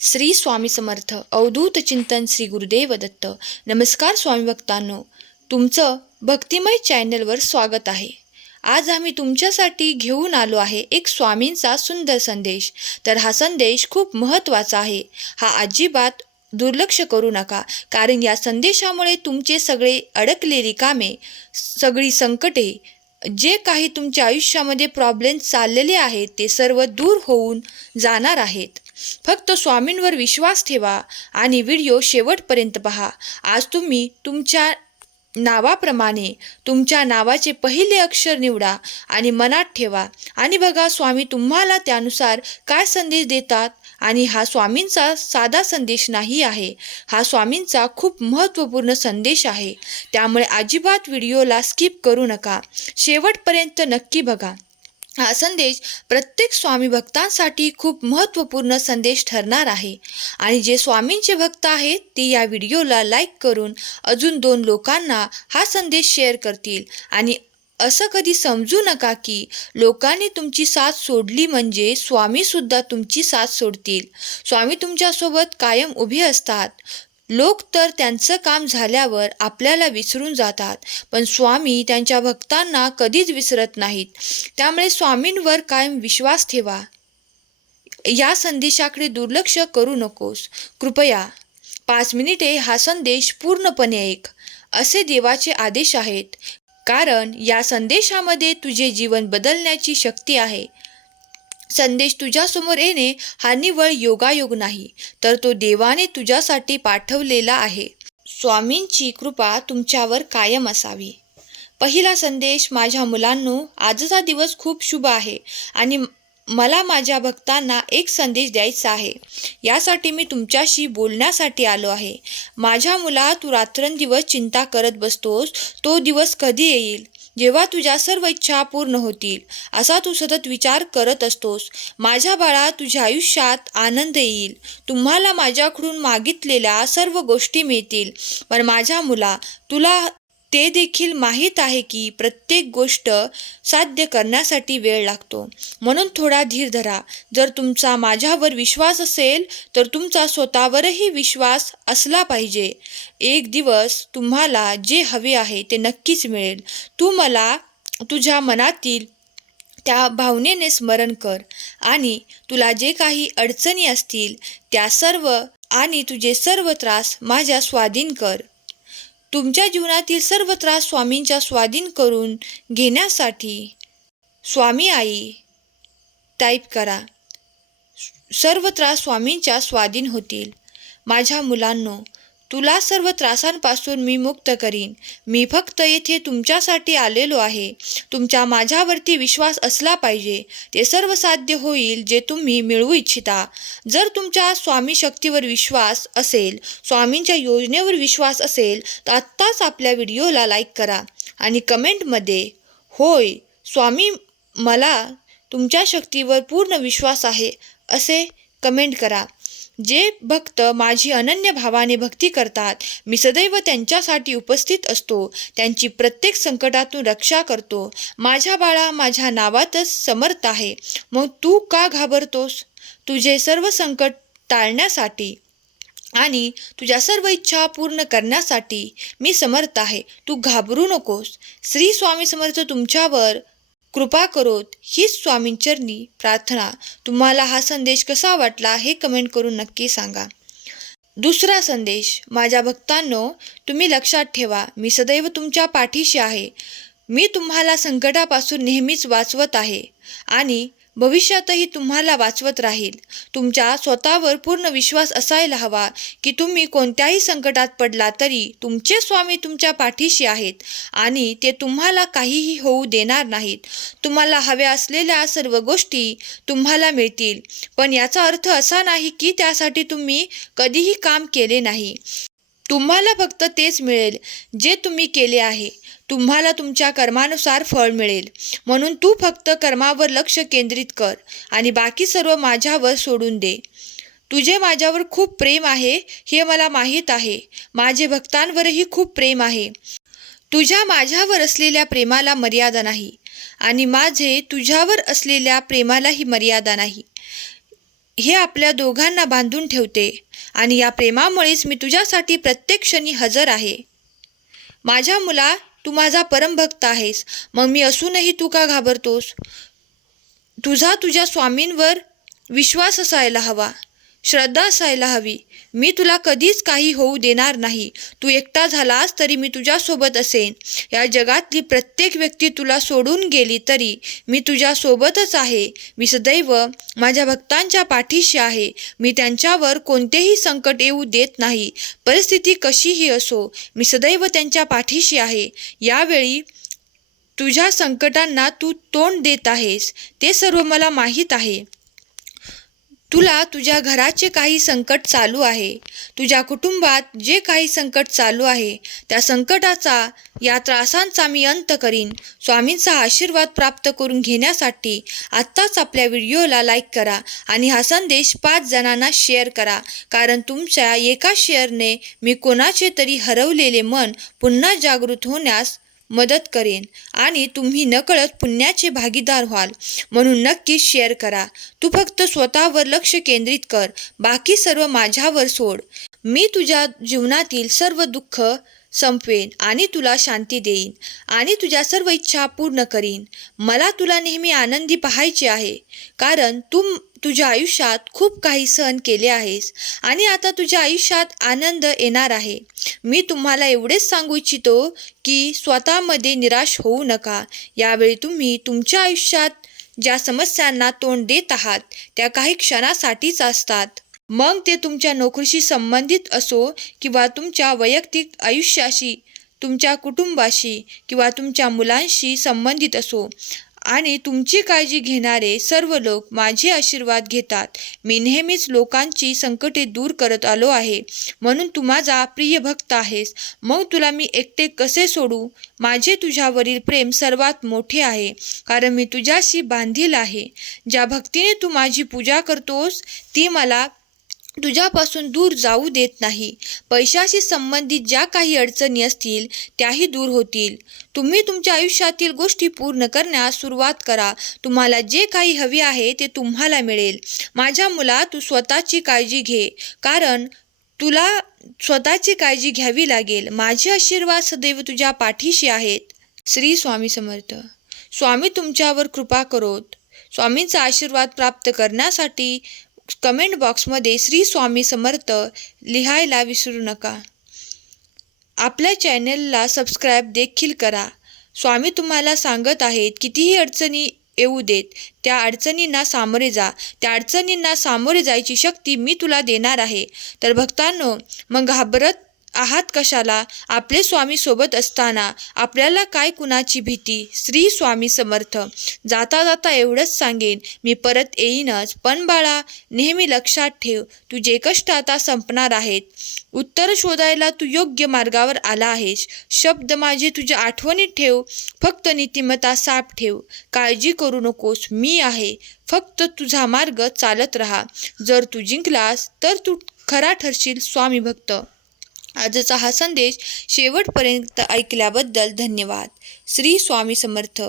श्री स्वामी समर्थ अवधूत चिंतन श्री गुरुदेव दत्त. नमस्कार स्वामी भक्तांनो. तुमचं भक्तिमय चॅनलवर स्वागत आहे. आज आम्ही तुमच्यासाठी घेऊन आलो आहे एक स्वामींचा सुंदर संदेश. तर हा संदेश खूप महत्त्वाचा आहे. हा अजिबात दुर्लक्ष करू नका कारण या संदेशामुळे तुमचे सगळे अडकलेली कामे सगळी संकटे जे काही तुमच्या आयुष्यामध्ये प्रॉब्लेम चाललेले आहेत ते सर्व दूर होऊन जाणार आहेत. फक्त स्वामींवर विश्वास ठेवा आणि व्हिडिओ शेवटपर्यंत पहा. आज तुम्ही तुमच्या नावाप्रमाणे तुमच्या नावाचे पहिले अक्षर निवडा आणि मनात ठेवा. आणि बघा स्वामी तुम्हाला त्यानुसार काय संदेश देतात आणि हा स्वामींचा साधा संदेश नाही आहे. हा स्वामींचा खूप महत्त्वपूर्ण संदेश आहे. त्यामुळे अजिबात व्हिडिओला स्किप करू नका. शेवटपर्यंत नक्की बघा. हा संदेश प्रत्येक स्वामी भक्तांसाठी खूप महत्त्वपूर्ण संदेश ठरणार आहे. आणि जे स्वामींचे भक्त आहेत ते या व्हिडिओला लाईक करून अजून दोन लोकांना हा संदेश शेअर करतील. आणि असं कधी समजू नका की लोकांनी तुमची साथ सोडली म्हणजे स्वामीसुद्धा तुमची साथ सोडतील. स्वामी तुमच्यासोबत कायम उभे असतात. लोक तर त्यांचं काम झाल्यावर आपल्याला विसरून जातात पण स्वामी त्यांच्या भक्तांना कधीच विसरत नाहीत. त्यामुळे स्वामींवर कायम विश्वास ठेवा. या संदेशाकडे दुर्लक्ष करू नकोस. कृपया पाच मिनिटे हा संदेश पूर्णपणे ऐक. असे देवाचे आदेश आहेत. कारण या संदेशामध्ये तुझे जीवन बदलण्याची शक्ती आहे. संदेश तुझ्यासमोर येणे हा निवळ योगायोग नाही तर तो देवाने तुझ्यासाठी पाठवलेला आहे. स्वामींची कृपा तुमच्यावर कायम असावी. पहिला संदेश माझ्या मुलांनो आजचा दिवस खूप शुभ आहे आणि मला माझ्या भक्तांना एक संदेश द्यायचा आहे. यासाठी मी तुमच्याशी बोलण्यासाठी आलो आहे. माझ्या मुला तू रात्रंदिवस चिंता करत बसतोस तो दिवस कधी येईल? जेव्हा तुझ्या सर्व इच्छा पूर्ण होतील असा तू सतत विचार करत असतोस. माझ्या बाळा तुझ्या आयुष्यात आनंद येईल. तुम्हाला माझ्याकडून मागितलेल्या सर्व गोष्टी मिळतील. पण माझ्या मुला तुला ते देखील माहीत आहे की प्रत्येक गोष्ट साध्य करण्यासाठी वेळ लागतो. म्हणून थोडा धीर धरा. जर तुमचा माझ्यावर विश्वास असेल तर तुमचा स्वतःवरही विश्वास असला पाहिजे. एक दिवस तुम्हाला जे हवे आहे ते नक्कीच मिळेल. तू मला तुझ्या मनातील त्या भावनेने स्मरण कर आणि तुला जे काही अडचणी असतील त्या सर्व आणि तुझे सर्व त्रास माझ्या स्वाधीन कर. तुमच्या जीवनातील सर्व त्रास स्वामींच्या स्वाधीन करून घेण्यासाठी स्वामी आई टाईप करा. सर्व त्रास स्वामींच्या स्वाधीन होतील. माझ्या मुलांनो तुला सर्व त्रासांपासून मी मुक्त करीन. मी फक्त येथे तुमच्यासाठी आलेलो आहे. तुमच्या माझ्यावरती विश्वास असला पाहिजे. ते सर्व साध्य होईल जे तुम्ही मिळवू इच्छिता. जर तुमच्या स्वामी शक्तीवर विश्वास असेल स्वामींच्या योजनेवर विश्वास असेल तर आत्ताच आपल्या व्हिडिओला लाईक करा आणि कमेंटमध्ये होय स्वामी मला तुमच्या शक्तीवर पूर्ण विश्वास आहे असे कमेंट करा. जे भक्त माझी अनन्य भावाने भक्ती करतात मी सदैव त्यांच्यासाठी उपस्थित असतो त्यांची प्रत्येक संकटातून रक्षा करतो. माझ्या बाळा माझ्या नावातच समर्थ आहे. मग तू का घाबरतोस? तुझे सर्व संकट टाळण्यासाठी आणि तुझ्या सर्व इच्छा पूर्ण करण्यासाठी मी समर्थ आहे. तू घाबरू नकोस. श्री स्वामी समर्थ तुमच्यावर कृपा करोत हीच स्वामींचरणी प्रार्थना. तुम्हाला हा संदेश कसा वाटला हे कमेंट करून नक्की सांगा. दुसरा संदेश माझ्या भक्तांनो तुम्ही लक्षात ठेवा मी सदैव तुमच्या पाठीशी आहे. मी तुम्हाला संकटापासून नेहमीच वाचवत आहे. आणि भविष्यातही तुम्हाला वाचवत राहील. तुमच्या स्वतःवर पूर्ण विश्वास असायला हवा की तुम्ही कोणत्याही संकटात पडला तरी तुमचे स्वामी तुमच्या पाठीशी आहेत आणि ते तुम्हाला काहीही होऊ देणार नाहीत. तुम्हाला हव्या असलेल्या सर्व गोष्टी तुम्हाला मिळतील. पण याचा अर्थ असा नाही की त्यासाठी तुम्ही कधीही काम केले नाही. तुम्हाला फक्त तेच मिळेल जे तुम्ही केले आहे. तुम्हाला तुमच्या कर्मानुसार फळ मिळेल. म्हणून तू फक्त कर्मावर लक्ष केंद्रित कर आणि बाकी सर्व माझ्यावर सोडून दे. तुझे माझ्यावर खूप प्रेम आहे हे मला माहीत आहे. माझे भक्तांवरही खूप प्रेम आहे. तुझ्या माझ्यावर असलेल्या प्रेमाला मर्यादा नाही आणि माझे तुझ्यावर असलेल्या प्रेमालाही मर्यादा नाही. हे आपल्या दोघांना बांधून ठेवते आणि या प्रेमामुळेच मी तुझ्यासाठी प्रत्येक क्षणी हजर आहे. माझ्या मुला तू माझा परमभक्त आहेस. मग मी असूनही तू का घाबरतोस? तुझा तुझ्या स्वामींवर विश्वास असायला हवा. श्रद्धा असायला हवी. मी तुला कधीच काही होऊ देणार नाही. तू एकटा झालास तरी मी तुझ्यासोबत असेन. या जगातली प्रत्येक व्यक्ती तुला सोडून गेली तरी मी तुझ्यासोबतच आहे. मी सदैव माझ्या भक्तांच्या पाठीशी आहे. मी त्यांच्यावर कोणतेही संकट येऊ देत नाही. परिस्थिती कशीही असो मी सदैव त्यांच्या पाठीशी आहे. यावेळी तुझ्या संकटांना तू तोंड देत आहेस. ते सर्व मला माहीत आहे. तुला तुझ्या घराचे काही संकट चालू आहे. तुझ्या कुटुंबात जे काही संकट चालू आहे त्या संकटाचा या त्रासांचा मी अंत करीन. स्वामींचा आशीर्वाद प्राप्त करून घेण्यासाठी आत्ताच आपल्या व्हिडिओला लाईक करा आणि हा संदेश पाच जणांना शेअर करा. कारण तुमच्या एका शेअरने मी कोणाचे तरी हरवलेले मन पुन्हा जागृत होण्यास मदत करेन आणि तुम्ही नकळत पुण्याचे भागीदार व्हाल. म्हणून नक्कीच शेअर करा. तू फक्त स्वतःवर लक्ष केंद्रित कर. बाकी सर्व माझ्यावर सोड. मी तुझ्या जीवनातील सर्व दुःख संपवेन आणि तुला शांती देईन आणि तुझ्या सर्व इच्छा पूर्ण करीन. मला तुला नेहमी आनंदी पाहायचे आहे कारण तू तुझ्या आयुष्यात खूप काही सहन केले आहेस आणि आता तुझ्या आयुष्यात आनंद येणार आहे. मी तुम्हाला एवढेच सांगू इच्छितो की स्वतःमध्ये निराश होऊ नका. यावेळी तुम्ही तुमच्या आयुष्यात ज्या समस्यांना तोंड देत आहात त्या काही क्षणासाठीच असतात. मग ते तुमच्या नोकरीशी संबंधित असो किंवा तुमच्या वैयक्तिक आयुष्याशी तुमच्या कुटुंबाशी किंवा तुमच्या मुलांशी संबंधित असो. आणि तुमची काळजी घेणारे सर्व लोक माझे आशीर्वाद घेतात. मी नेहमीच लोकांची संकटे दूर करत आलो आहे. म्हणून तू माझा प्रिय भक्त आहेस. मग तुला मी एकटे कसे सोडू? माझे तुझ्यावरील प्रेम सर्वात मोठे आहे कारण मी तुझ्याशी बांधील आहे. ज्या भक्तीने तू माझी पूजा करतोस ती मला तुझ्यापासून दूर जाऊ देत नाही. पैशाशी संबंधित ज्या काही अडचणी असतील त्याही दूर होतील. तुम्ही तुमच्या आयुष्यातील गोष्टी पूर्ण करण्यास सुरुवात करा. तुम्हाला जे काही हवे आहे ते तुम्हाला मिळेल. माझ्या मुला तू स्वतःची काळजी घे. कारण तुला स्वतःची काळजी घ्यावी लागेल. माझे आशीर्वाद सदैव तुझ्या पाठीशी आहेत. श्री स्वामी समर्थ. स्वामी तुमच्यावर कृपा करोत. स्वामींचा आशीर्वाद प्राप्त करण्यासाठी कमेंट बॉक्समध्ये श्री स्वामी समर्थ लिहायला विसरू नका. आपल्या चॅनेलला सबस्क्राईब देखील करा. स्वामी तुम्हाला सांगत आहेत कितीही अडचणी येऊ देत त्या अडचणींना सामोरे जा. त्या अडचणींना सामोरे जायची शक्ती मी तुला देणार आहे. तर भक्तांनो मग घाबरत आहात कशाला? आपले स्वामी सोबत असताना आपल्याला काय कुणाची भीती? श्री स्वामी समर्थ. जाता जाता एवढंच सांगेन मी परत येईनच. पण बाळा नेहमी लक्षात ठेव तुझे कष्ट आता संपणार आहेत उत्तर शोधायला तू योग्य मार्गावर आला आहेस. शब्द माझे तुझ्या आठवणीत ठेव फक्त नीतिमत्ता साफ ठेव. काळजी करू नकोस मी आहे. फक्त तुझा मार्ग चालत राहा. जर तू जिंकलास तर तू खरा ठरशील स्वामी भक्त. आजचा हा संदेश शेवटपर्यंत ऐकल्याबद्दल धन्यवाद. श्री स्वामी समर्थ.